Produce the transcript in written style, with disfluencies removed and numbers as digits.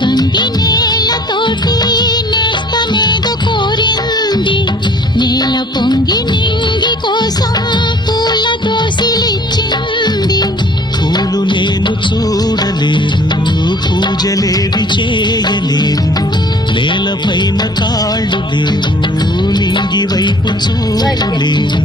నింగి నేలతోటి నేస్తమేదో కోరింది, నేల పొంగి నింగి కోసం పూల దోసిలిచ్చింది. పూలు నేను చూడలేను, పూజలేవి చేయలేను, నేలపైన కాళ్ళు లేవు, నింగి వైపు చూడలేను.